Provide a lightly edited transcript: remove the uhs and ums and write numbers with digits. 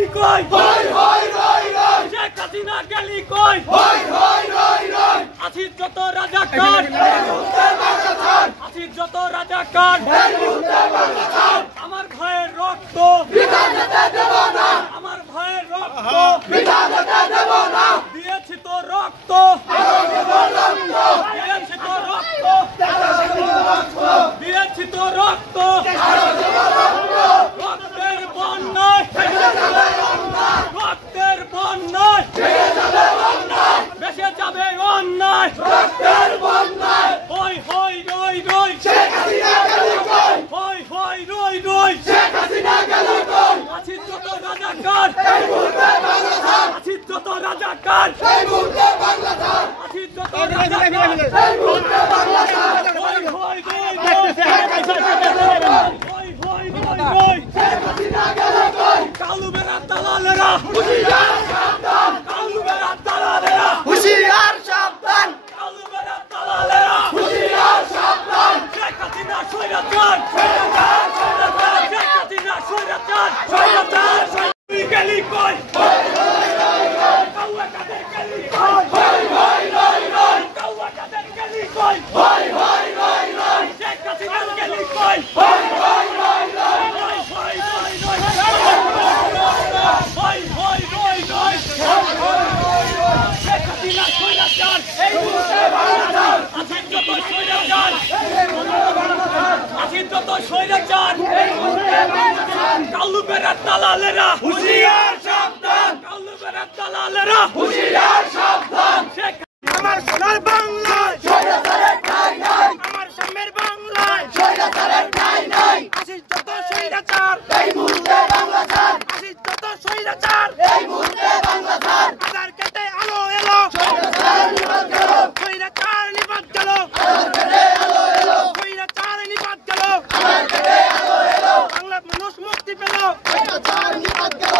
গেলি কই হই হই রই রই শেখ হাসিনা গেলি কই হই হই রই রই আসির যত রাজাকার এই মুহূর্তে বাংলা ছাড় আসির যত রাজাকার এই মুহূর্তে বাংলা ছাড় আমার ভাইয়ের রক্ত বৃথা যেতে দেব না আমার ভাইয়ের রক্ত বৃথা যেতে দেব না দিয়েছি তো রক্ত আরো দেব রক্ত দিয়েছি তো রক্ত আরো দেব রক্ত দিয়েছি তো রক্ত আরো দেব রক্ত রক্তের বন্যায় রক্তের বন্যায় বেসে যাবে অন্যায় রক্তের বন্যায় হই হই রই রই শেখ হাসিনা গেলি কই হই হই রই রই শেখ হাসিনা গেলি কই আসির যত রাজাকার এই মুহূর্তে বাংলা ছাড় আসির যত রাজাকার এই মুহূর্তে বাংলা ছাড় আসির যত রাজাকার এই মুহূর্তে বাংলা ছাড় হই হই রই রই হই হই রই রই শেখ হাসিনা গেলি কই কালু বেড়া দালালেরা হুঁশিয়ার সাবধান কালু বেড়া দালালেরা হুঁশিয়ার সাবধান কালু বেড়া দালালেরা হুঁশিয়ার সাবধান শেখ হাসিনা স্বৈরাচার শেখ হাসিনা স্বৈরাচার তুই গেলি কই কাউয়া কাদের গেলি কই হই হই রই রই কাউয়া কাদের গেলি কই হই হই রই রই শেখ হাসিনা গেলি কই হই হই রই রই হই হই রই রই হই হই রই রই শেখ হাসিনা স্বৈরাচার এই মুহূর্তে বাংলা ছাড় আসির যত স্বৈরাচার আসির যত স্বৈরাচার এই মুহূর্তে বাংলা ছাড় কালু বেড়া দালালেরা হুঁশিয়ার সাবধান কালু বেড়া দালালেরা হুঁশিয়ার সাবধান শেখ আমার সোনার বাংলায় স্বৈরাচারের ঠাঁই নাই আমার সামের বাংলায় স্বৈরাচারের ঠাঁই নাই আসির যত স্বৈরাচার এই মুহূর্তে বাংলা ছাড় আসির যত স্বৈরাচার এই মুহূর্তে বাংলা ছাড় আধার কেটে আলো এলো স্বৈরাচার নিপাত গেল স্বৈরাচার নিপাত গেল আধার কেটে আলো এলো স্বৈরাচার নিপাত গেল আধার কেটে আলো এলো বাংলা মানুষ মুক্তি পেল স্বৈরাচার নিপাত গেল